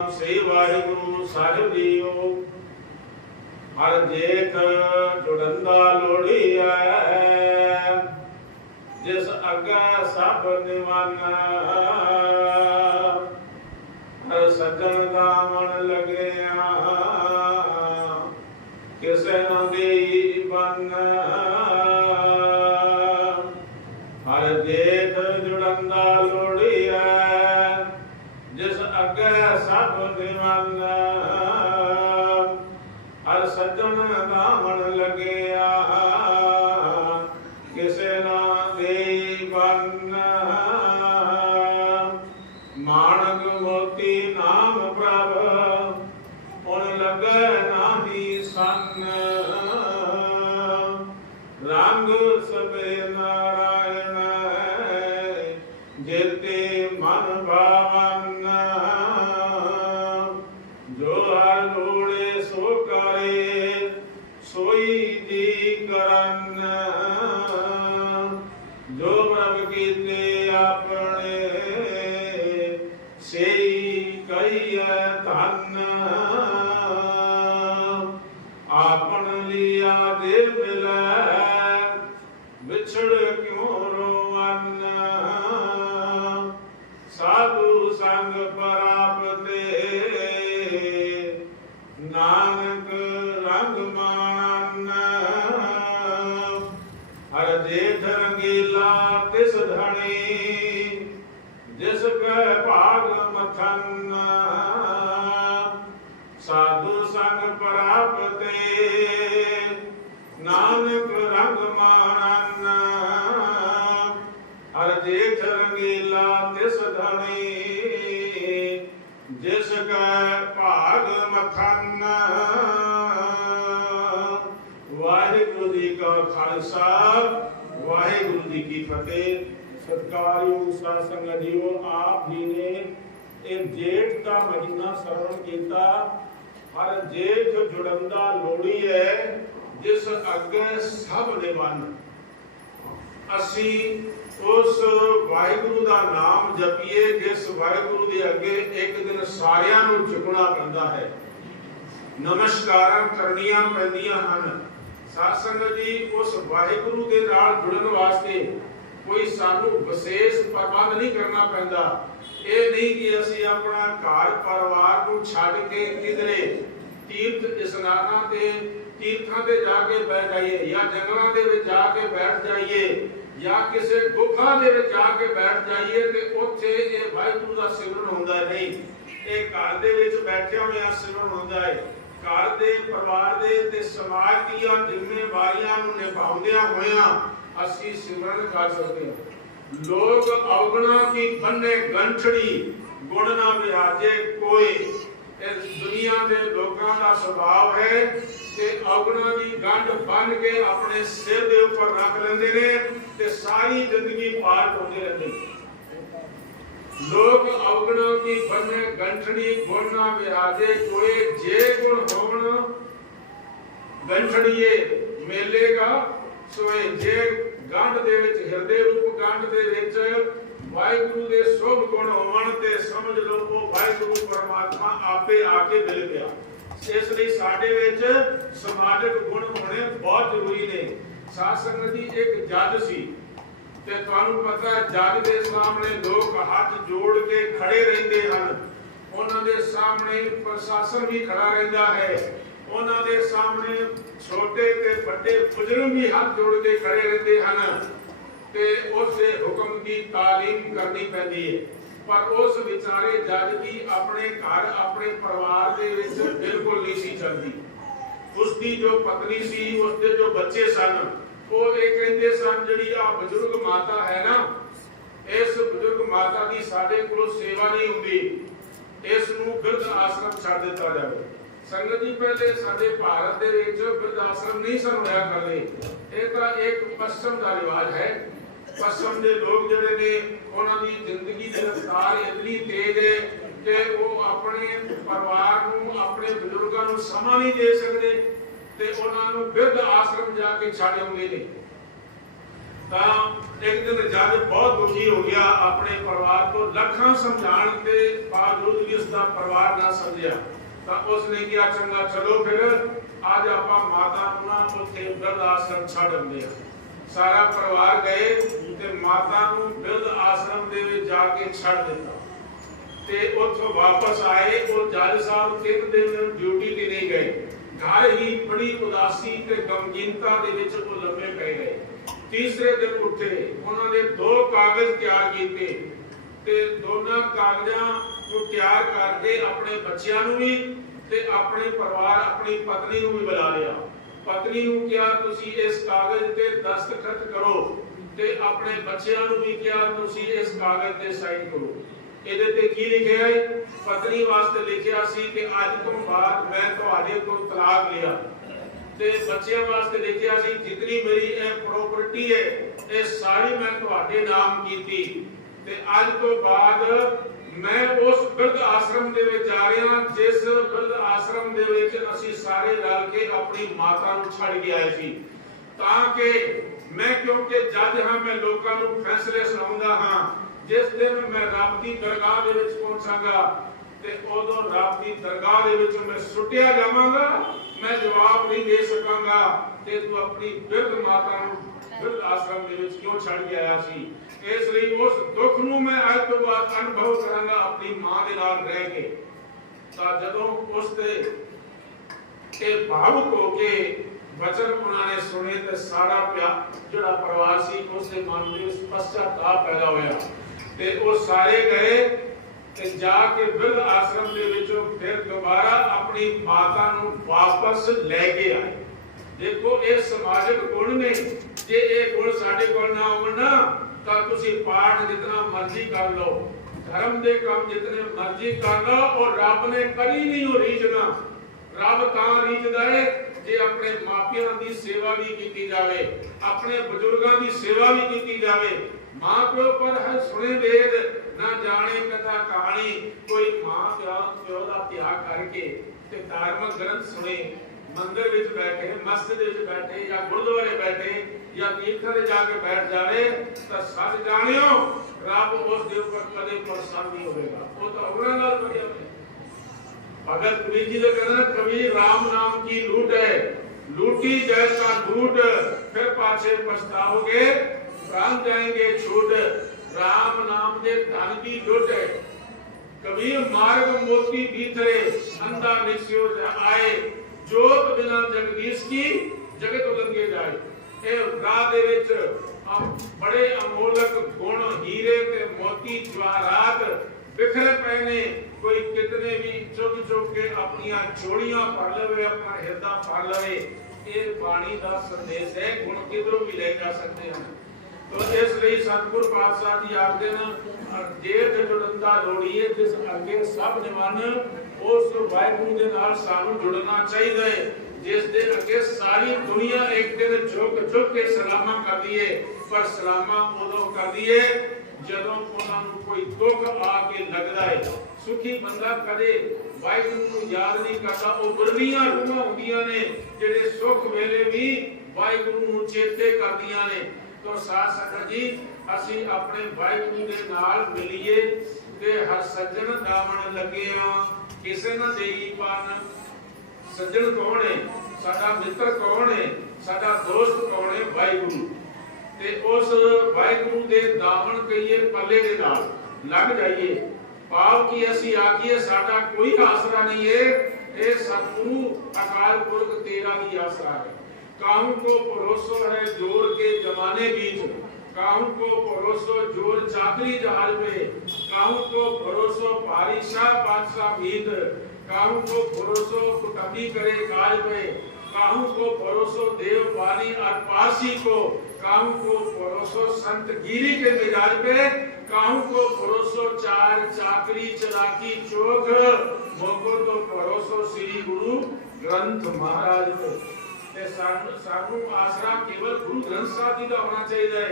ਸ੍ਰੀ ਵਾਹਿਗੁਰੂ ਸਾਹਿਬ ਹਰ ਜੇਤ ਜੁੜੰਦਾ ਲੋੜੀਐ ਜਿਸ ਅੱਗੇ ਸਭ ਨਿਵਾਨਾ ਹਰ ਸੱਜਣ ਦਾ ਮਨ ਲਗਿਆ ਸੱਜਣ ਦਾ ਜੀ ਤਿਸ ਧਣੀ ਜਿਸ ਕੈ ਭਾਗ ਮਥਨ। ਸਾਧੂ ਸੰਗ ਪ੍ਰਾਪਤੇ, ਨਾਨਕ ਰੰਗ ਮਾਨ ਹਰ ਜੇਠ ਰੰਗੀਲਾ ਤਿਸ ਧਣੀ, ਜਿਸ ਕੈ ਭਾਗ ਮਥਨ। ਵਾਹਿਗੁਰੂ ਜੀ ਕਾ ਖਾਲਸਾ ਫਤਿਹ, ਸਤਿਕਾਰਯੋਗ ਸਾਧ ਸੰਗਤ ਜੀਓ ਆਪ ਜੀ ਨੇ ਇਹ ਜੇਠ ਦਾ ਮਹੀਨਾ ਸਰਵਣ ਕੀਤਾ। ਹਰ ਜੇਠ ਜੁੜੰਦਾ ਲੋੜੀ ਹੈ, ਜਿਸ ਅੱਗੇ ਸਭ ਦੇ ਅਸੀਂ ਉਸ ਵਾਹਿਗੁਰੂ ਦਾ ਨਾਮ ਜਪੀਏ, ਜਿਸ ਵਾਹਿਗੁਰੂ ਦੇ ਅੱਗੇ ਇੱਕ ਦਿਨ ਸਾਰਿਆਂ ਨੂੰ ਝੁਕਣਾ ਪੈਂਦਾ ਹੈ। ਨਮਸਕਾਰਾਂ ਕਰਨੀਆਂ ਪੈਂਦੀਆਂ ਹਨ। ਸਾਧ ਸੰਗਤ ਜੀ ਉਸ ਵਾਹਿਗੁਰੂ ਦੇ ਨਾਲ ਜੁੜਨ ਵਾਸਤੇ ਕੋਈ ਸਾਨੂੰ ਵਿਸ਼ੇਸ਼ ਪ੍ਰਬੰਧ ਨਹੀਂ ਕਰਨਾ ਪੈਂਦਾ। ਇਹ ਨਹੀਂ ਕਿ ਅਸੀਂ ਆਪਣਾ ਘਰ, ਪਰਿਵਾਰ ਨੂੰ ਛੱਡ ਕੇ ਕਿਧਰੇ ਤੀਰਥ ਇਸਨਾਨਾਂ ਤੇ, ਤੀਰਥਾਂ ਤੇ ਜਾ ਕੇ ਬੈਠ ਜਾਈਏ ਜਾਂ ਜੰਗਲਾਂ ਦੇ ਵਿੱਚ ਜਾ ਕੇ ਬੈਠ ਜਾਈਏ ਜਾਂ ਕਿਸੇ ਗੁਫਾ ਦੇ ਵਿੱਚ ਜਾ ਕੇ ਬੈਠ ਜਾਈਏ ਤੇ ਉੱਥੇ ਇਹ ਵਾਹਿਗੁਰੂ ਦਾ ਸਿਮਰਨ ਹੁੰਦਾ ਨਹੀਂ, ਇਹ ਘਰ ਦੇ ਵਿੱਚ ਬੈਠੇ ਹੋਇਆ ਸਿਮਰਨ ਹੁੰਦਾ ਹੈ। ਘਰ ਦੇ, ਪਰਿਵਾਰ ਦੇ ਤੇ ਸਮਾਜ ਦੀਆਂ ਜ਼ਿੰਮੇਵਾਰੀਆਂ ਨੂੰ ਨਿਭਾਉਂਦਿਆਂ ਹੋਇਆਂ ਅਸੀਂ ਸਿਮਰਨ ਕਰ ਸਕਦੇ ਹਾਂ। ਲੋਕ ਔਗਣਾ ਕੀ ਬੰਨੇ ਗੰਠੜੀ ਗੁਣ ਨਾ ਵਿਹਾਜੇ ਕੋਈ। ਇਸ ਦੁਨੀਆ ਦੇ ਲੋਕਾਂ ਦਾ ਸੁਭਾਅ ਹੈ ਕਿ ਔਗਣਾ ਦੀ ਗੰਢ ਬੰਨ ਕੇ ਆਪਣੇ ਸਿਰ ਦੇ ਉੱਪਰ ਰੱਖ ਲੈਂਦੇ ਨੇ ਤੇ ਸਾਰੀ ਜ਼ਿੰਦਗੀ ਪਾਰ ਹੁੰਦੇ ਰਹਿੰਦੇ ਲੋਕ ਔਗਣਾ ਕੀ ਬੰਨੇ ਗੰਠੜੀ ਗੁਣ ਨਾ ਵਿਹਾਜੇ ਕੋਈ। ਜੇ ਗੁਣ ਹੋਵਣ, ਗੰਠੜੀਏ ਮੇਲੇਗਾ ਸੋਏ ਜੇ ਗੰਢ ਦੇ ਵਿੱਚ, ਹਿਰਦੇ ਰੂਪ ਗੰਢ ਦੇ ਵਿੱਚ ਵਾਹਿਗੁਰੂ ਦੇ ਸੁਭ ਗੁਣ ਹੋਵਣ ਤੇ ਸਮਝ ਲਓ ਉਹ ਵਾਹਿਗੁਰੂ ਪਰਮਾਤਮਾ ਆਪੇ ਆ ਕੇ ਮਿਲ ਗਿਆ। ਇਸ ਲਈ ਸਾਡੇ ਵਿੱਚ ਸਮਾਜਿਕ ਗੁਣ ਹੋਣੇ ਬਹੁਤ ਜ਼ਰੂਰੀ ਨੇ। ਸਾਧ ਸੰਗਤ ਦੀ ਇੱਕ ਜੱਜ ਸੀ ਤੇ ਤੁਹਾਨੂੰ ਪਤਾ ਹੈ, ਜੱਜ ਦੇ ਸਾਹਮਣੇ ਲੋਕ ਹੱਥ ਜੋੜ ਕੇ ਖੜੇ ਰਹਿੰਦੇ ਹਨ। ਉਹਨਾਂ ਦੇ ਸਾਹਮਣੇ ਪ੍ਰਸ਼ਾਸਨ ਵੀ ਖੜਾ ਰਹਿੰਦਾ ਹੈ। ਉਹਨਾਂ ਦੇ ਸਾਹਮਣੇ ਛੋਟੇ ਤੇ ਵੱਡੇ ਬਜ਼ੁਰਗ ਵੀ ਹੱਥ ਜੋੜ ਕੇ ਖੜੇ ਰਹਿੰਦੇ ਹਨ ਤੇ ਉਸ ਹੁਕਮ ਦੀ ਤਾਲੀਮ ਕਰਨੀ ਪੈਂਦੀ ਹੈ। ਪਰ ਉਸ ਵਿਚਾਰੇ ਜੱਜ ਦੀ ਆਪਣੇ ਘਰ, ਆਪਣੇ ਪਰਿਵਾਰ ਦੇ ਵਿੱਚ ਬਿਲਕੁਲ ਨਹੀਂ ਸੀ ਚੱਲਦੀ। ਉਸ ਦੀ ਜੋ ਪਤਨੀ ਸੀ ਉਸ ਦੇ ਜੋ ਬੱਚੇ ਸਨ, ਉਹ ਇਹ ਕਹਿੰਦੇ ਸਨ, ਜਿਹੜੀ ਆ ਬਜ਼ੁਰਗ ਮਾਤਾ ਹੈ ਨਾ, ਇਸ ਬਜ਼ੁਰਗ ਮਾਤਾ ਦੀ ਸਾਡੇ ਕੋਲ ਸੇਵਾ ਨਹੀਂ ਹੁੰਦੀ। ਇਸ ਨੂੰ ਬਿਰਧ ਆਸ਼ਰਮ ਛੱਡ ਦਿੱਤਾ ਜਾਵੇ। ਸੰਗਤ ਜੀ, ਪਹਿਲੇ ਸਾਡੇ ਭਾਰਤ ਦੇ ਵਿੱਚ ਬਿਰਧ ਆਸ਼ਰਮ ਨਹੀਂ ਸਨ ਹੋਇਆ ਕਰਦੇ ਇਹ ਤਾਂ ਇੱਕ ਪੱਛਮ ਦਾ ਰਿਵਾਜ ਹੈ। ਪੱਛਮ ਦੇ ਲੋਕ ਜਿਹੜੇ ਨੇ, ਉਹਨਾਂ ਦੀ ਜ਼ਿੰਦਗੀ ਦੀ ਰਫ਼ਤਾਰ ਇੰਨੀ ਤੇਜ਼ ਹੈ ਕਿ ਉਹ ਆਪਣੇ ਪਰਿਵਾਰ ਨੂੰ, ਆਪਣੇ ਬਜ਼ੁਰਗਾਂ ਨੂੰ ਸਮਾਂ ਨਹੀਂ ਦੇ ਸਕਦੇ ਤੇ ਉਹਨਾਂ ਨੂੰ ਬਿਰਧ ਆਸ਼ਰਮ ਜਾ ਕੇ ਛੱਡ ਆਉਂਦੇ ਨੇ। ਤਾਂ ਇੱਕ ਦਿਨ ਜੱਜ ਬਹੁਤ ਦੁਖੀ ਹੋ ਗਿਆ ਆਪਣੇ ਪਰਿਵਾਰ ਤੋਂ ਲੱਖਾਂ ਸਮਝਾਉਣ ਦੇ ਬਾਵਜੂਦ ਵੀ ਉਸ ਦਾ ਪਰਿਵਾਰ ਨਾ ਸਮਝਿਆ। ਤਾਂ ਉਸ ਨੇ ਕਿਹਾ, ਚੰਗਾ, ਚਲੋ ਫਿਰ। ਅੱਜ ਆਪਾਂ ਮਾਤਾ ਨੂੰ ਨਾ ਉੱਥੇ ਬਿਰਧ ਆਸ਼ਰਮ ਛੱਡ ਆਉਂਦੇ ਆ ਸਾਰਾ ਪਰਿਵਾਰ ਗਏ ਤੇ ਮਾਤਾ ਨੂੰ ਬਿਰਧ ਆਸ਼ਰਮ ਦੇ ਵਿੱਚ ਜਾ ਕੇ ਛੱਡ ਦਿੱਤਾ। ਤੇ ਉੱਥੋਂ ਵਾਪਸ ਆਏ, ਉਹ ਜੱਜ ਸਾਹਿਬ ਤਿੰਨ ਦਿਨ ਡਿਊਟੀ ਤੇ ਨਹੀਂ ਗਏ। ਘਰ ਹੀ ਬੜੀ ਉਦਾਸੀ ਤੇ ਗਮਗੀਨਤਾ ਦੇ ਵਿੱਚ ਉਹ ਲੰਮੇ ਪੈ ਗਏ ਤੀਸਰੇ ਦਿਨ ਉੱਠੇ, ਉਹਨਾਂ ਨੇ ਦੋ ਕਾਗਜ਼ ਤਿਆਰ ਕੀਤੇ ਤੇ ਦੋਨਾਂ ਕਾਗਜ਼ਾਂ ਨੂੰ ਤਿਆਰ ਕਰਕੇ ਆਪਣੇ ਬੱਚਿਆਂ ਨੂੰ ਵੀ ਤੇ ਆਪਣੇ ਪਰਿਵਾਰ, ਆਪਣੀ ਪਤਨੀ ਨੂੰ ਵੀ ਬੁਲਾ ਲਿਆ। ਪਤਨੀ ਨੂੰ ਕਿਹਾ, ਤੁਸੀਂ ਇਸ ਕਾਗਜ਼ ਤੇ ਦਸਤਖਤ ਕਰੋ ਤੇ ਆਪਣੇ ਬੱਚਿਆਂ ਨੂੰ ਵੀ ਕਿਹਾ, ਤੁਸੀਂ ਇਸ ਕਾਗਜ਼ ਤੇ ਸਾਈਨ ਕਰੋ। ਇਹਦੇ ਤੇ ਕੀ ਲਿਖਿਆ ਹੈ? ਪਤਨੀ ਵਾਸਤੇ ਲਿਖਿਆ ਸੀ ਕਿ ਅੱਜ ਤੋਂ ਬਾਅਦ ਮੈਂ ਤੁਹਾਡੇ ਤੋਂ ਤਲਾਕ ਲਿਆ। ਤੇ ਬੱਚਿਆਂ ਵਾਸਤੇ ਲਿਖਿਆ ਸੀ, ਜਿਤਨੀ ਮੇਰੀ ਇਹ ਪ੍ਰਾਪਰਟੀ ਹੈ, ਇਹ ਸਾਰੀ ਮੈਂ ਤੁਹਾਡੇ ਨਾਮ ਕੀਤੀ। ਤੇ ਅੱਜ ਤੋਂ ਬਾਅਦ ਮੈਂ ਉਸ ਬਿਰਧ ਆਸ਼ਰਮ ਦੇ ਵਿੱਚ ਜਾ ਰਿਹਾ ਜਿਸ ਬਿਰਧ ਆਸ਼ਰਮ ਦੇ ਵਿੱਚ ਅਸੀਂ ਸਾਰੇ ਰਲ ਕੇ ਆਪਣੀ ਮਾਤਾ ਨੂੰ ਛੱਡ ਕੇ ਆਏ ਸੀ। ਤਾਂ ਕਿ ਮੈਂ ਕਿਉਂਕਿ ਜੱਜ ਹਾਂ, ਮੈਂ ਲੋਕਾਂ ਨੂੰ ਫੈਸਲੇ ਸੁਣਾਉਂਦਾ ਹਾਂ, ਜਿਸ ਦਿਨ ਮੈਂ ਰੱਬ ਦੀ ਦਰਗਾਹ ਦੇ ਵਿੱਚ ਪਹੁੰਚਾਂਗਾ ਤੇ ਉਦੋਂ ਰੱਬ ਦੀ ਦਰਗਾਹ ਦੇ ਵਿੱਚ ਮੈਂ ਸੁੱਟਿਆ ਜਾਵਾਂਗਾ, ਮੈਂ ਜਵਾਬ ਨਹੀਂ ਦੇ ਸਕਾਂਗਾ ਤੇ ਤੂੰ ਆਪਣੀ ਬਿਰਧ ਮਾਤਾ ਨੂੰ ਬਿਰਧ ਆਸ਼ਰਮ ਦੇ ਵਿੱਚ ਕਿਉਂ ਛੱਡ ਕੇ ਆਇਆ ਸੀ? ਇਸ ਲਈ ਉਸ ਦੁੱਖ ਨੂੰ ਮੈਂ ਅੱਜ ਤੋਂ ਬਾਅਦ ਅਨੁਭਵ ਕਰਾਂਗਾ, ਆਪਣੀ ਮਾਂ ਦੇ ਨਾਲ ਰਹਿ ਕੇ। ਤਾਂ ਜਦੋਂ ਉਸ ਤੇ ਇਹ ਭਾਵੁਕ ਹੋ ਕੇ ਵਚਨ ਉਹਨਾਂ ਨੇ ਸੁਣੇ ਤੇ ਸਾਰਾ ਪਿਆ, ਜਿਹੜਾ ਪਰਿਵਾਰ ਸੀ, ਉਸ ਦੇ ਮਨ ਵਿੱਚ ਪਛਤਾਵਾ ਪੈਦਾ ਹੋਇਆ। ਤੇ ਉਹ ਸਾਰੇ ਗਏ ਤੇ ਜਾ ਕੇ ਬਿਰਧ ਆਸ਼ਰਮ ਦੇ ਵਿੱਚੋਂ ਫਿਰ ਦੁਬਾਰਾ ਆਪਣੀ ਮਾਤਾ ਨੂੰ ਵਾਪਸ ਲੈ ਕੇ ਆਏ। ਦੇਖੋ, ਇਹ ਸਮਾਜਿਕ ਗੁਣ ਨੇ। ਜੇ ਇਹ ਗੁਣ ਸਾਡੇ ਕੋਲ ਨਾ ਹੋਣ ਨਾ, ਤਾਂ ਤੁਸੀਂ ਪਾਠ ਜਿਤਨਾ ਮਰਜ਼ੀ ਕਰ ਲਓ। ਧਰਮ ਦੇ ਕੰਮ ਜਿਤਨੇ ਮਰਜ਼ੀ ਕਰ ਲਓ, ਉਹ ਰੱਬ ਨੇ ਕਦੀ ਨਹੀਂ ਉਹ ਰੀਝਣਾ। ਰੱਬ ਤਾਂ ਰੀਝਦਾ ਹੈ ਜੇ ਆਪਣੇ ਮਾਪਿਆਂ ਦੀ ਸੇਵਾ ਵੀ ਕੀਤੀ ਜਾਵੇ, ਆਪਣੇ ਬਜ਼ੁਰਗਾਂ ਦੀ ਸੇਵਾ ਵੀ ਕੀਤੀ ਜਾਵੇ। ਮਾਂ ਪਿਓ ਪਰ ਹੈ ਸੁਣੇ ਵੇਦ, ਨਾ ਜਾਣੇ ਕਥਾ ਕਹਾਣੀ। ਕੋਈ ਮਾਂ ਪਿਓ ਪਿਓ ਦਾ ਤਿਆਗ ਕਰਕੇ ਤੇ ਧਾਰਮਿਕ ਗ੍ਰੰਥ ਸੁਣੇ, ਮੰਦਰ ਵਿੱਚ ਬੈਠੇ, ਮਸਜਿਦ ਵਿੱਚ ਬੈਠੇ ਜਾਂ ਗੁਰਦੁਆਰੇ ਬੈਠੇ ਜਾਂ ਤੀਰਥਾਂ ਤੇ ਜਾ ਕੇ ਬੈਠ ਜਾਵੇ ਤਾਂ ਸੱਚ ਜਾਣਿਓ ਰੱਬ ਉਸ ਦੇ ਉੱਪਰ ਕਦੇ ਪ੍ਰਸੰਨ ਨਹੀਂ ਹੋਵੇਗਾ ਉਹ ਤਾਂ ਉਹਨਾਂ ਨਾਲ ਜੁੜਿਆ ਹੋਇਆ भगत कबीर जी तो कहते हैं कबीर राम नाम की लूट है लूटी जैसा लूट फिर पाछे पछताओगे प्राण जाएंगे छूट राम नाम दे धन की लुट है कबीर मार्ग मोती भीतरे अंधा निस्यो आए जोत बिना जगदीश की जगत उलंघे जाए ਇਹ ਰਾਹ ਦੇ ਵਿੱਚ ਬੜੇ ਅਮੋਲਕ ਗੁਣ, ਹੀਰੇ ਤੇ ਮੋਤੀ ਜਵਾਹਰਾਤ ਬਿਖਰੇ ਪਏ ਨੇ। ਕੋਈ ਕਿਤਨੇ ਵੀ ਚੁੱਕ ਚੁੱਕ ਕੇ ਆਪਣੀਆਂ ਚੋੜੀਆਂ ਭਰ ਲਵੇ, ਆਪਣਾ ਹਿਰਦਾ ਭਰ ਲਵੇ, ਇਹ ਬਾਣੀ ਦਾ ਸੰਦੇਸ਼ ਹੈ। ਗੁਣ ਕਿਧਰੋਂ ਵੀ ਲੈ ਜਾ ਸਕਦੇ ਹਨ। ਤੋ ਇਸ ਲਈ ਸਤਿਗੁਰ ਪਾਤਸ਼ਾਹ ਜੀ ਆਖਦੇ ਨੇ ਜੇ ਤੇ ਲੋੜੀਏ ਜਿਸ ਅੱਗੇ ਸਭ ਨਿਮਨ ਉਸ ਵਾਹਿਗੁਰੂ ਦੇ ਨਾਲ ਸਾਨੂੰ ਜੁੜਨਾ ਚਾਹੀਦਾ ਹੈ, ਜਿਸ ਦੇ ਅੱਗੇ ਸਾਰੀ ਦੁਨੀਆ ਇੱਕ ਦਿਨ ਝੁਕ ਝੁਕ ਕੇ ਸਲਾਮਾਂ ਕਰਦੀ ਏ। ਪਰ ਸਲਾਮਾਂ ਉਦੋਂ ਕਰਦੀ ਏ ਜਦੋਂ ਉਹਨਾਂ ਨੂੰ ਕੋਈ ਦੁੱਖ ਆ ਕੇ ਲੱਗਦਾ ਏ। ਸੁਖੀ ਬੰਦਾ ਕਦੇ ਵਾਹਿਗੁਰੂ ਨੂੰ ਯਾਦ ਨਹੀਂ ਕਰਦਾ। ਉਹ ਗੁਰਵੀਆਂ ਰੂਹਾਂ ਹੁੰਦੀਆਂ ਨੇ, ਜਿਹੜੇ ਸੁੱਖ ਵੇਲੇ ਵੀ ਵਾਹਿਗੁਰੂ ਨੂੰ ਚੇਤੇ ਕਰਦੀਆਂ ਨੇ। ਤੋ ਸਾਧ ਸੰਗਤ ਜੀ, ਅਸੀਂ ਆਪਣੇ ਵਾਹਿਗੁਰੂ ਦੇ ਨਾਲ ਮਿਲੀਏ ਤੇ ਹਰ ਸੱਜਣ ਦਾਮਣ ਲੱਗੇ ਕਿਸੇ ਨਾ ਦੇਈ ਪਾਨ ਸੱਜਣ ਕੌਣ ਹੈ ਸਾਡਾ ਮਿੱਤਰ ਕੌਣ ਹੈ ਸਾਡਾ ਦੋਸਤ ਕੌਣ ਹੈ ਵਾਹਿਗੁਰੂ। ਤੇ ਉਸ ਵਾਹਿਗੁਰੂ ਦੇ ਦਾਮਨ ਕਹੀਏ, ਪੱਲੇ ਦੇ ਨਾਲ ਲੱਗ ਜਾਈਏ। ਭਾਵ ਕਿ ਅਸੀਂ ਆਖੀਏ, ਸਾਡਾ ਕੋਈ ਆਸਰਾ ਨਹੀਂ ਹੈ ਇਹ ਸਤਿਗੁਰੂ ਅਕਾਲ ਪੁਰਖ ਤੇਰਾ ਹੀ ਆਸਰਾ ਹੈ। ਕਾਹੂ ਕੋ ਭਰੋਸੋ ਹੈ ਜੋਰ ਕੇ ਜਮਾਨੇ बीच काहू को भरोसो ज़ोर चाकरी जहाज़ में, काहू को भरोसो पारिशा बादशाह भीत, काहू को भरोसो कुटबी करे काज में, काहू को भरोसो देव पानी और पारसी को, काहू को भरोसो संत गिरी के मिजाज पे काहू को भरोसो चार चाकरी चलाकी चोक मोको तो भरोसो श्री गुरु ग्रंथ महाराज पे सानू आसरा केवल गुरु ग्रंथ साहब जी का होना चाहिए।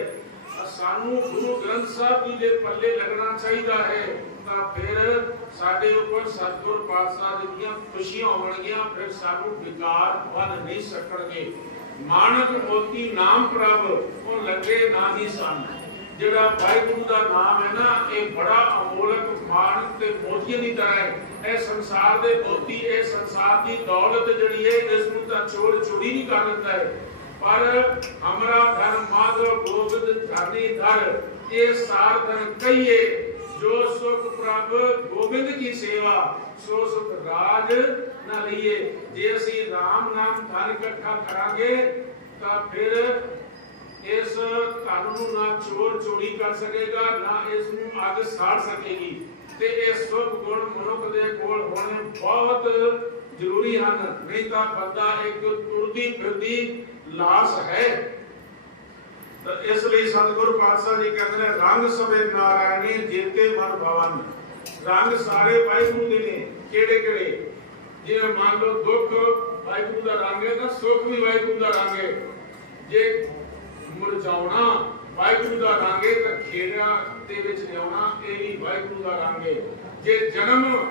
ਸਾਨੂੰ ਗੁਰੂ ਗ੍ਰੰਥ ਸਾਹਿਬ ਜੀ ਦੇ ਪੱਲੇ ਲੱਗਣਾ ਚਾਹੀਦਾ ਹੈ, ਤਾਂ ਫਿਰ ਸਾਡੇ ਉੱਪਰ ਸਤਿਗੁਰ ਪਾਤਸ਼ਾਹ ਜੀ ਦੀਆਂ ਖੁਸ਼ੀਆਂ ਹੋਣਗੀਆਂ, ਫਿਰ ਸਾਨੂੰ ਵਿਕਾਰ ਬਣ ਨਹੀਂ ਸਕਣਗੇ। ਮਾਨਕ ਮੋਤੀ ਨਾਮ ਪ੍ਰਭ, ਉਹ ਲੱਗੇ ਨਾਹੀ ਸਨ। ਜਿਹੜਾ ਵਾਹਿਗੁਰੂ ਦਾ ਨਾਮ ਹੈ ਨਾ, ਇਹ ਬੜਾ ਅਮੋਲਕ ਮਾਨਕ ਤੇ ਮੋਤੀਆਂ ਦੀ ਤਰ੍ਹਾਂ ਹੈ। ਇਹ ਸੰਸਾਰ ਦੇ ਮੋਤੀ, ਇਹ ਸੰਸਾਰ ਦੀ ਦੌਲਤ ਜਿਹੜੀ ਹੈ, ਇਸ ਨੂੰ ਤਾਂ ਚੋਰ ਚੋਰੀ ਨਹੀਂ ਕਰ ਲੈਂਦਾ ਹੈ। ਪਰ ਹਮਰਾ ਧਨ ਮਾਧਵ ਗੋਬਿੰਦ ਧਾਨੀ ਧਰ, ਇਹ ਸਾਰ ਧਨ ਕਹੀਏ, ਜੋ ਸੁਖ ਪ੍ਰਭ ਗੋਬਿੰਦ ਕੀ ਸੇਵਾ, ਸੋ ਸੁਖ ਰਾਜ ਨਾ ਲਈਏ। ਜੇ ਅਸੀਂ ਰਾਮ ਨਾਮ ਧਨ ਇਕੱਠਾ ਕਰਾਂਗੇ, ਤਾਂ ਫਿਰ ਇਸ ਧਨ ਨੂੰ ਨਾ ਚੋਰ ਚੋਰੀ ਕਰ ਸਕੇਗਾ, ਨਾ ਇਸ ਨੂੰ ਅੱਗ ਸਾੜ ਸਕੇਗੀ। ਤੇ ਇਹ ਸੁਭ ਗੁਣ ਮਨੁੱਖ ਦੇ ਕੋਲ ਹੋਣੇ ਬਹੁਤ ਜ਼ਰੂਰੀ ਹਨ। ਨਹੀਂ ਤਾਂ ਬੰਦਾ ਇੱਕ ਤੁਰਦੀ ਫਿਰਦੀ ਲਾਸ਼ ਹੈ। ਤਾਂ ਇਸ ਲਈ ਸਤਿਗੁਰੂ ਪਾਤਸ਼ਾਹ ਜੀ ਕਹਿੰਦੇ ਨੇ, ਰੰਗ ਸਵੇ ਨਾਰਾਇਣੀ ਜੀਤੇ ਮਨ ਭਵਨ। ਰੰਗ ਸਾਰੇ ਵਾਹਿਗੁਰੂ ਦੇ ਨੇ। ਕਿਹੜੇ ਕਿਹੜੇ? ਜਿਵੇਂ ਮੰਨ ਲਓ ਦੁੱਖ ਵਾਹਿਗੁਰੂ ਦਾ ਰੰਗ ਹੈ, ਤਾਂ ਸੁੱਖ ਵੀ ਵਾਹਿਗੁਰੂ ਦਾ ਰੰਗ ਹੈ। ਜੇ ਮੁਰਝਾਉਣਾ ਵਾਹਿਗੁਰੂ ਦਾ ਰੰਗ ਹੈ, ਤਾਂ ਖੇੜਾ ਦੇ ਵਿੱਚ ਲਿਆਉਣਾ, ਇਹ ਵੀ ਵਾਹਿਗੁਰੂ ਦਾ ਰੰਗ ਹੈ। ਜੇ ਜਨਮ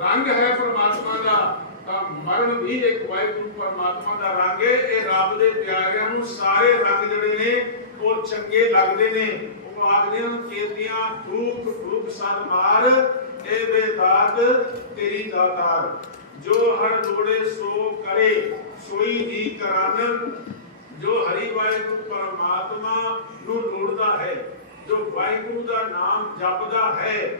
ਰੰਗ ਹੈ ਪਰਮਾਤਮਾ ਦਾ ਤਾਂ ਮਰਨ ਵੀ ਇੱਕ ਵਾਹਿਗੁਰੂ ਪਰਮਾਤਮਾ ਦਾ ਰੰਗ ਹੈ, ਇਹ ਰੱਬ ਦੇ ਪਿਆਰਿਆਂ ਨੂੰ ਸਾਰੇ ਰੰਗ ਜਿਹੜੇ ਨੇ, ਉਹ ਚੰਗੇ ਲੱਗਦੇ ਨੇ। ਉਹ ਆਖਦੇ ਹਨ, ਕੇਤੀਆਂ ਧੂਪ ਧੂਪ ਸਦ ਇਹ ਬੇਦਾਤ ਤੇਰੀ ਦਾਤਾਰ ਜੋ ਹਰ ਲੋੜੇ ਸੋ ਕਰੇ, ਸੋਈ ਦੀ ਕਰਾਨਨ। ਜੋ ਹਰੀ ਵਾਹਿਗੁਰੂ ਪਰਮਾਤਮਾ ਨੂੰ ਲੋੜਦਾ ਹੈ, ਜੋ ਵਾਹਿਗੁਰੂ ਦਾ ਨਾਮ ਜਪਦਾ ਹੈ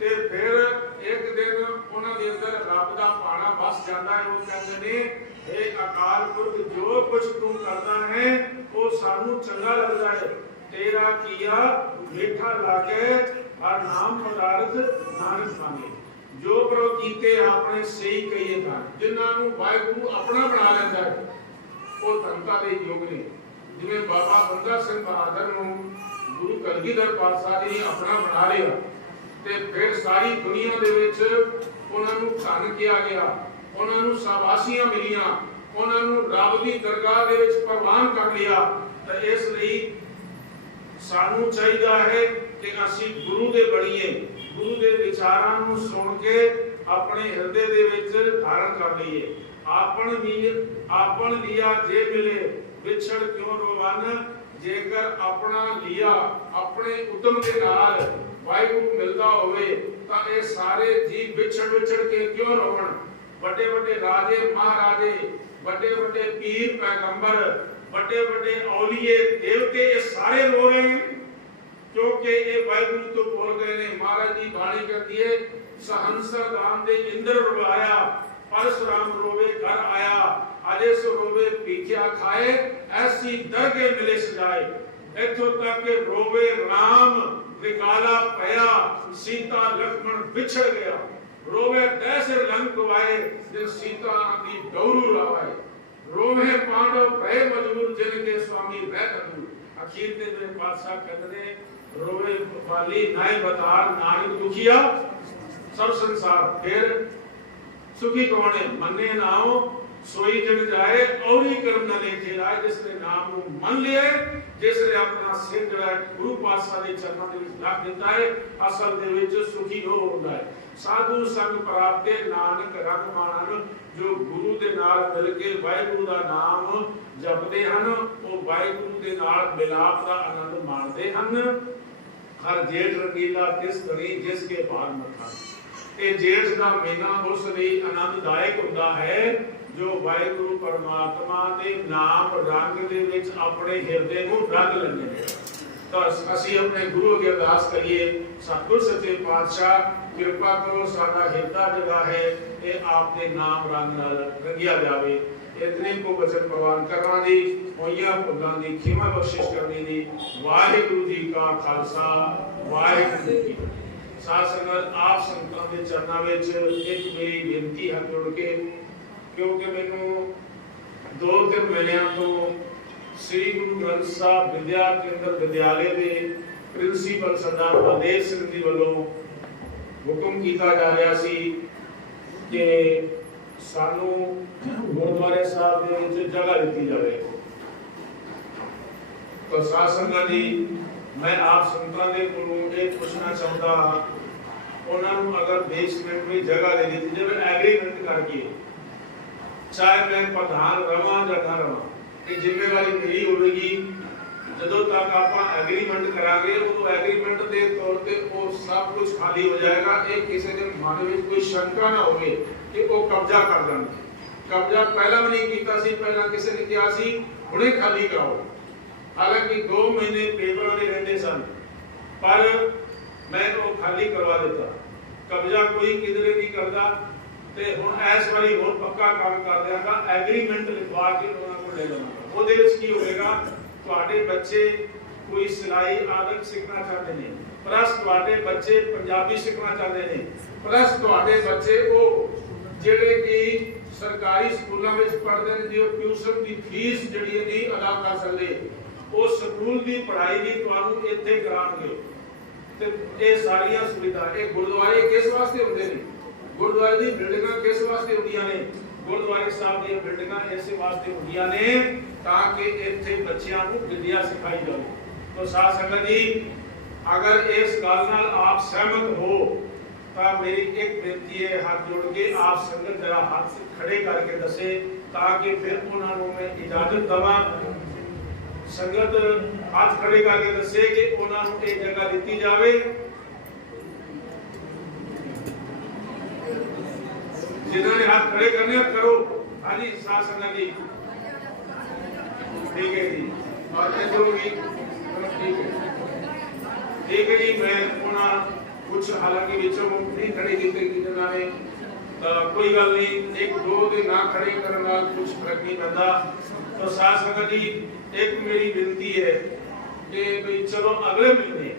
ਤੇ ਫਿਰ ਇੱਕ ਦਿਨ ਉਹਨਾਂ ਦੇ ਅੰਦਰ ਰੱਬ ਦਾ ਪਾਣਾ ਵਸ ਜਾਂਦਾ ਹੈ। ਉਹ ਕਹਿੰਦੇ ਨੇ ਇਹ ਅਕਾਲ ਪੁਰਖ, ਜੋ ਕੁਝ ਤੂੰ ਕਰਦਾ ਹੈ, ਉਹ ਸਾਨੂੰ ਚੰਗਾ ਲੱਗਦਾ ਹੈ। ਤੇਰਾ ਕੀਆ ਮਿੱਠਾ ਲਾਗੇ ਹਰ ਨਾਮ ਪਦਾਰਥ ਨਾਨਕ ਮੰਗੇ। ਜੋ ਪ੍ਰੋ ਕੀਤੇ ਆਪਣੇ ਸਹੀ ਕਹੀਏ ਤਾਂ, ਜਿਨ੍ਹਾਂ ਨੂੰ ਵਾਹਿਗੁਰੂ ਆਪਣਾ ਬਣਾ ਲੈਂਦਾ ਹੈ, ਉਹ ਧੰਤਾ ਦੇ ਯੋਗ ਨੇ। ਜਿਵੇਂ ਬਾਬਾ ਬੰਦਾ ਸਿੰਘ ਬਹਾਦਰ ਨੂੰ ਗੁਰੂ ਕਲਗੀਧਰ ਪਾਤਸ਼ਾਹ ਨੇ ਆਪਣਾ ਬਣਾ ਲਿਆ। ਤੇ ਫਿਰ ਸਾਰੀ ਦੁਨੀਆ ਦੇ ਵਿੱਚ ਉਹਨਾਂ ਨੂੰ ਧੰਨ ਕਿਹਾ ਗਿਆ, ਉਹਨਾਂ ਨੂੰ ਸ਼ਾਬਾਸ਼ੀਆਂ ਮਿਲੀਆਂ, ਉਹਨਾਂ ਨੂੰ ਰੱਬ ਦੀ ਦਰਗਾਹ ਦੇ ਵਿੱਚ ਪ੍ਰਵਾਨ ਕਰ ਲਿਆ। ਤਾਂ ਇਸ ਲਈ ਸਾਨੂੰ ਚਾਹੀਦਾ ਹੈ ਕਿ ਅਸੀਂ ਗੁਰੂ ਦੇ ਬਣੀਏ, ਗੁਰੂ ਦੇ ਵਿਚਾਰਾਂ ਨੂੰ ਸੁਣ ਕੇ ਆਪਣੇ ਹਿਰਦੇ ਦੇ ਵਿੱਚ ਧਾਰਨ ਕਰ ਲਈਏ। ਆਪਣ ਵੀ, ਆਪਣ ਲਿਆ ਜੇ ਮਿਲੇ, ਵਿਛੜ ਕਿਉਂ ਰੋਵਨ ਜੇਕਰ ਆਪਣਾ ਲਿਆ ਆਪਣੇ ਉਦਮ ਦੇ ਨਾਲ ਵਾਹਿਗੁਰੂ ਮਿਲਦਾ ਹੋਵੇ ਤਾਂ ਇਹ ਸਾਰੇ ਜੀ ਵਿਛੜ ਵਿਛੜ ਕੇ ਕਿਉਂ ਰੋਵਣ ਵੱਡੇ ਵੱਡੇ ਰਾਜੇ, ਮਹਾਰਾਜੇ, ਵੱਡੇ ਵੱਡੇ ਪੀਰ, ਪੈਗੰਬਰ, ਵੱਡੇ ਵੱਡੇ ਔਲੀਏ, ਦੇਵਤੇ, ਇਹ ਸਾਰੇ ਰੋ ਰਹੇ ਨੇ। ਕਿਉਂਕਿ ਇਹ ਵਾਹਿਗੁਰੂ ਤੋਂ ਭੁੱਲ ਗਏ ਨੇ। ਮਹਾਰਾਜ ਦੀ ਬਾਣੀ ਕਹਿੰਦੀ ਹੈ ਸਹੰਸਾ ਦਾਨ ਦੇ ਇੰਦਰ ਰਵਾਇਆ ਪਰਸ਼ੁਰਾਮ ਰੋਵੇ, ਘਰ ਆਇਆ, ਅਜੇ ਸੋ ਰੋਵੇ ਪੀਖਿਆ ਖਾਏ, ਐਸੀ ਦਰਗੇ ਮਿਲੇ ਸਜਾਏ। ਇੱਥੋਂ ਤੱਕ ਕਿ ਰੋਵੇ RAM निकाला पया सीता लक्ष्मण बिछड़ गया रोवे तैसे रंग गवाए जिन सीता आदि गौरू लावाए रोवे पांडव भय मजबूर जिन के स्वामी वह कदूर अखीर ते मेरे बादशाह कहते रोवे वाली नाई बतार नारी दुखिया सब संसार फिर सुखी कौन है मन्ने नाओ ਸੋਈ ਜਨ ਜਾਏ ਔਰੀ ਕਰਮ ਨਾ ਲੇਖੇ ਰਾਏ ਜਿਸ ਨੇ ਨਾਮ ਨੂੰ ਮੰਨ ਲਿਆ ਜਿਸ ਨੇ ਆਪਣਾ ਸਿਰ ਜਿਹੜਾ ਗੁਰੂ ਪਾਤਸ਼ਾਹ ਦੇ ਚਰਨਾਂ ਦੇ ਵਿੱਚ ਰੱਖ ਦਿੱਤਾ ਹੈ, ਅਸਲ ਦੇ ਵਿੱਚ ਸੁਖੀ ਹੋ ਹੁੰਦਾ ਹੈ। ਸਾਧੂ ਸੰਗ ਪ੍ਰਾਪਤੇ ਨਾਨਕ ਰੰਗ ਮਾਣਨ, ਜੋ ਗੁਰੂ ਦੇ ਨਾਲ ਮਿਲ ਕੇ ਵਾਹਿਗੁਰੂ ਦਾ ਨਾਮ ਜਪਦੇ ਹਨ, ਉਹ ਵਾਹਿਗੁਰੂ ਦੇ ਨਾਲ ਮਿਲਾਪ ਦਾ ਆਨੰਦ ਮਾਣਦੇ ਹਨ। ਹਰ ਜੇਠ ਰੰਗੀਲਾ ਤਿਸ ਧਰੀ ਜਿਸ ਕੇ ਭਾਗ ਮਖਾ ਇਹ ਜੇਠ ਦਾ ਮਹੀਨਾ ਉਸ ਲਈ ਆਨੰਦਦਾਇਕ ਹੁੰਦਾ ਹੈ ਜੋ ਵਾਹਿਗੁਰੂ ਪਰਮਾਤਮਾ ਦੇ ਨਾਮ ਰੰਗ ਦੇ ਵਿੱਚ ਆਪਣੇ ਹਿਰਦੇ ਨੂੰ ਰੰਗ ਲੈਂਦੇ ਤਾਂ ਅਸੀਂ ਆਪਣੇ ਗੁਰੂ ਅੱਗੇ ਅਰਦਾਸ ਕਰੀਏ, ਸਤਿਗੁਰ ਸੱਚੇ ਪਾਤਸ਼ਾਹ, ਕਿਰਪਾ ਕਰੋ ਸਾਡਾ ਹਿਰਦਾ ਜਿਹੜਾ ਹੈ, ਇਹ ਆਪ ਦੇ ਨਾਮ ਰੰਗ ਨਾਲ ਰੰਗਿਆ ਜਾਵੇ। ਇਤਨੇ ਕੋ ਬਚਨ ਪ੍ਰਵਾਨ ਕਰਨਾ ਦੀ ਹੋਈਆਂ ਭੁੱਲਾਂ ਦੀ ਖਿਮਾ ਬਖਸ਼ਿਸ਼ ਕਰਨੀ ਦੀ ਵਾਹਿਗੁਰੂ ਜੀ ਕਾ ਖਾਲਸਾ, ਵਾਹਿਗੁਰੂ ਜੀ ਕੀ ਸਾਧ ਸੰਗਤ, ਆਪ ਸੰਤਾਂ ਦੇ ਚਰਨਾਂ ਵਿੱਚ ਇੱਕ ਮੇਰੀ ਬੇਨਤੀ ਹੱਥ ਜੁੜ ਕੇ ਕਿਉਂਕਿ ਮੈਨੂੰ ਦੋ ਤਿੰਨ ਮਹੀਨਿਆਂ ਤੋਂ ਸ੍ਰੀ ਗੁਰੂ ਗ੍ਰੰਥ ਸਾਹਿਬ ਵਿਦਿਆ ਕੇਂਦਰ ਵਿਦਿਆਲੇ ਦੇ ਪ੍ਰਿੰਸੀਪਲ ਸਰਦਾਰ ਬਲਦੇਵ ਸਿੰਘ ਜੀ ਵੱਲੋਂ ਹੁਕਮ ਕੀਤਾ ਜਾ ਰਿਹਾ ਸੀ ਕਿ ਸਾਨੂੰ ਗੁਰਦੁਆਰੇ ਸਾਹਿਬ ਦੇ ਵਿੱਚ ਜਗ੍ਹਾ ਦਿੱਤੀ ਜਾਵੇ। ਤਾਂ ਸਾਧ ਸੰਗਤ ਜੀ, ਮੈਂ ਆਪ ਸੰਤਾਂ ਦੇ ਕੋਲੋਂ ਇਹ ਪੁੱਛਣਾ ਚਾਹੁੰਦਾ ਹਾਂ, ਉਹਨਾਂ ਨੂੰ ਅਗਰ ਬੇਸਮੈਂਟ ਵਿੱਚ ਜਗ੍ਹਾ ਦੇ ਦਿੱਤੀ ਜਾਵੇ ਐਗਰੀਮੈਂਟ ਕਰਕੇ। ਚਾਹੇ ਮੈਂ ਪ੍ਰਧਾਨ ਰਵਾਂ ਜਾਂ ਨਾ ਰਵਾਂ, ਇਹ ਜ਼ਿੰਮੇਵਾਰੀ ਮੇਰੀ ਹੋਵੇਗੀ। ਜਦੋਂ ਤੱਕ ਆਪਾਂ ਐਗਰੀਮੈਂਟ ਕਰਾਂਗੇ, ਉਦੋਂ ਐਗਰੀਮੈਂਟ ਦੇ ਤੌਰ ਤੇ ਉਹ ਸਭ ਕੁਝ ਖਾਲੀ ਹੋ ਜਾਏਗਾ। ਇਹ ਕਿਸੇ ਦੇ ਮਨ ਵਿੱਚ ਕੋਈ ਸ਼ੰਕਾ ਨਾ ਹੋਵੇ ਕਿ ਉਹ ਕਬਜ਼ਾ ਕਰ ਦੇਣਗੇ ਕਬਜ਼ਾ ਪਹਿਲਾਂ ਵੀ ਨਹੀਂ ਕੀਤਾ ਸੀ, ਪਹਿਲਾਂ ਕਿਸੇ ਨੇ ਕਿਹਾ ਸੀ, ਹੁਣੇ ਖਾਲੀ ਕਰਾਓ। ਹਾਲਾਂਕਿ 2 ਮਹੀਨੇ ਪੇਪਰਾਂ ਦੇ ਰਹਿੰਦੇ ਸਨ, ਪਰ ਮੈਂ ਉਹ ਖਾਲੀ ਕਰਵਾ ਦਿੱਤਾ। ਕਬਜ਼ਾ ਕੋਈ ਕਿਧਰੇ ਨਹੀਂ ਕਰਦਾ। ਤੇ ਹੁਣ ਇਸ ਵਾਰੀ ਹੋਰ ਪੱਕਾ ਕੰਮ ਕਰ ਦਿਆਂਗਾ ਐਗਰੀਮੈਂਟ ਲਿਖਵਾ ਕੇ ਉਹਨਾਂ ਕੋਲ ਲੈ ਲਵਾਂਗਾ ਉਹਦੇ ਵਿੱਚ ਕੀ ਹੋਵੇਗਾ? ਤੁਹਾਡੇ ਬੱਚੇ ਕੋਈ ਸਿਲਾਈ ਆਦਿਕ ਸਿੱਖਣਾ ਚਾਹੁੰਦੇ ਨੇ ਪਲੱਸ ਤੁਹਾਡੇ ਬੱਚੇ ਪੰਜਾਬੀ ਸਿੱਖਣਾ ਚਾਹੁੰਦੇ ਨੇ ਪਲੱਸ ਤੁਹਾਡੇ ਬੱਚੇ ਉਹ ਜਿਹੜੇ ਕਿ ਸਰਕਾਰੀ ਸਕੂਲਾਂ ਵਿੱਚ ਪੜ੍ਹਦੇ ਨੇ, ਜੋ ਟਿਊਸ਼ਨ ਦੀ ਫੀਸ ਜਿਹੜੀ ਹੈ ਨਹੀਂ ਅਦਾ ਕਰ ਸਕਦੇ, ਉਹ ਸਕੂਲ ਦੀ ਪੜ੍ਹਾਈ ਵੀ ਤੁਹਾਨੂੰ ਇੱਥੇ ਕਰਾਉਣਗੇ। ਤੇ ਇਹ ਸਾਰੀਆਂ ਸੁਵਿਧਾ, ਇਹ ਗੁਰਦੁਆਰੇ ਕਿਸ ਵਾਸਤੇ ਹੁੰਦੇ ਨੇ? ਗੁਰਦੁਆਰੇ ਦੀ ਬਿਲਡਿੰਗਾਂ ਕਿਸ ਵਾਸਤੇ ਹੁੰਦੀਆਂ ਨੇ ਗੁਰਦੁਆਰੇ ਸਾਹਿਬ ਦੀਆਂ ਬਿਲਡਿੰਗਾਂ ਇਸੇ ਵਾਸਤੇ ਹੁੰਦੀਆਂ ਨੇ ਤਾਂ ਕਿ ਇੱਥੇ ਬੱਚਿਆਂ ਨੂੰ ਵਿਦਿਆ ਸਿਖਾਈ ਜਾਵੇ ਤਾਂ ਸਾਧ ਸੰਗਤ ਜੀ ਅਗਰ ਇਸ ਗੱਲ ਨਾਲ ਆਪ ਸਹਿਮਤ ਹੋ ਤਾਂ ਮੇਰੀ ਇੱਕ ਬੇਨਤੀ ਹੈ ਹੱਥ ਜੋੜ ਕੇ ਆਪ ਸੰਗਤ ਜਰਾ ਹੱਥ ਖੜੇ ਕਰਕੇ ਦੱਸੇ ਤਾਂ ਕਿ ਫਿਰ ਉਹਨਾਂ ਨੂੰ ਮੈਂ ਇਜਾਜ਼ਤ ਦਵਾਂ ਸੰਗਤ ਹੱਥ ਖੜੇ ਕਰਕੇ ਦੱਸੇ ਕਿ ਉਹਨਾਂ ਨੂੰ ਇਹ ਜਗ੍ਹਾ ਦਿੱਤੀ ਜਾਵੇ ਜਿਨ੍ਹਾਂ ਨੇ ਹੱਥ ਖੜੇ ਕਰਨੇ ਆ, ਕਰੋ ਹਾਂਜੀ ਸਾਧ ਸੰਗਤ ਜੀ ਠੀਕ ਹੈ ਜੀ ਔਰ ਇਧਰੋਂ ਵੀ ਚਲੋ ਠੀਕ ਹੈ ਠੀਕ ਹੈ ਜੀ ਮੈਂ ਉਹਨਾਂ ਕੁਝ ਹਾਲਾਂਕਿ ਵਿੱਚੋਂ ਨਹੀਂ ਖੜੇ ਕੀਤੇ ਕਿ ਜਿਨ੍ਹਾਂ ਨੇ ਤਾਂ ਕੋਈ ਗੱਲ ਨਹੀਂ ਇੱਕ ਦੋ ਦੇ ਨਾ ਖੜੇ ਕਰਨ ਨਾਲ ਕੁਝ ਫ਼ਰਕ ਨਹੀਂ ਪੈਂਦਾ ਤਾਂ ਸਾਧ ਸੰਗਤ ਜੀ ਇੱਕ ਮੇਰੀ ਬੇਨਤੀ ਹੈ ਕਿ ਵੀ ਚਲੋ ਅਗਲੇ ਮਹੀਨੇ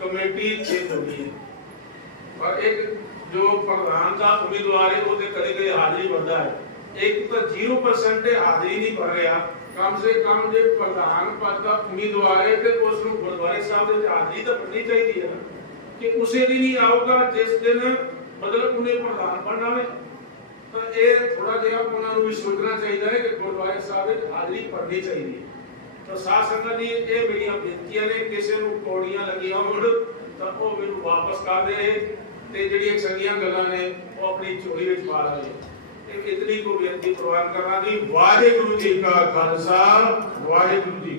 ਕਮੇਟੀ ਚੇਂਜ ਹੋ ਗਈ ਹੈ ਪਰ ਇੱਕ ਜੋ ਪ੍ਰਧਾਨ ਦਾ ਉਮੀਦਵਾਰ ਹੈ ਉਹਦੇ ਕਦੇ ਕਦੇ ਹਾਜ਼ਰੀ ਵੱਧਦਾ ਹੈ। ਇੱਕ ਤਾਂ 0% ਤੇ ਹਾਜ਼ਰੀ ਨਹੀਂ ਭਰ ਰਿਹਾ। ਕਮ ਸੇ ਕਮ ਜੇ ਪ੍ਰਧਾਨ ਪਦ ਦਾ ਉਮੀਦਵਾਰ ਹੈ ਤੇ ਉਸ ਨੂੰ ਗੁਰਦੁਆਰੇ ਸਾਹਿਬ ਦੇ ਵਿੱਚ ਹਾਜ਼ਰੀ ਤਾਂ ਭਰਨੀ ਚਾਹੀਦੀ ਹੈ ਨਾ। ਕਿ ਉਸੇ ਦਿਨ ਹੀ ਆਊਗਾ, ਜਿਸ ਦਿਨ ਮਤਲਬ ਉਹਨੇ ਪ੍ਰਧਾਨ ਬਣਨਾ ਹੈ ਤਾਂ ਇਹ ਥੋੜਾ ਜਿਹਾ ਉਹਨਾਂ ਨੂੰ ਵੀ ਸੋਚਣਾ ਚਾਹੀਦਾ ਹੈ ਕਿ ਗੁਰਦੁਆਰੇ ਸਾਹਿਬ ਵਿੱਚ ਹਾਜ਼ਰੀ ਭਰਨੀ ਚਾਹੀਦੀ ਹੈ। ਤਾਂ ਸਾਧ ਸੰਗਤ ਜੀ, ਇਹ ਮੇਰੀਆਂ ਬੇਨਤੀਆਂ ਨੇ, ਕਿਸੇ ਨੂੰ ਕੋੜੀਆਂ ਲੱਗੀਆਂ ਹੋਣ ਤਾਂ ਉਹ ਮੈਨੂੰ ਵਾਪਸ ਕਰ ਦੇ ਤੇ ਜਿਹੜੀਆਂ ਚੰਗੀਆਂ ਗੱਲਾਂ ਨੇ, ਉਹ ਆਪਣੀ ਝੋਲੀ ਵਿੱਚ ਪਾ ਲਵੇ ਤੇ ਇਤਨੀ ਕੋ ਬੇਨਤੀ ਪ੍ਰਵਾਨ ਕਰਨਾ ਦੀ ਵਾਹਿਗੁਰੂ ਜੀ ਕਾ ਖਾਲਸਾ, ਵਾਹਿਗੁਰੂ ਜੀ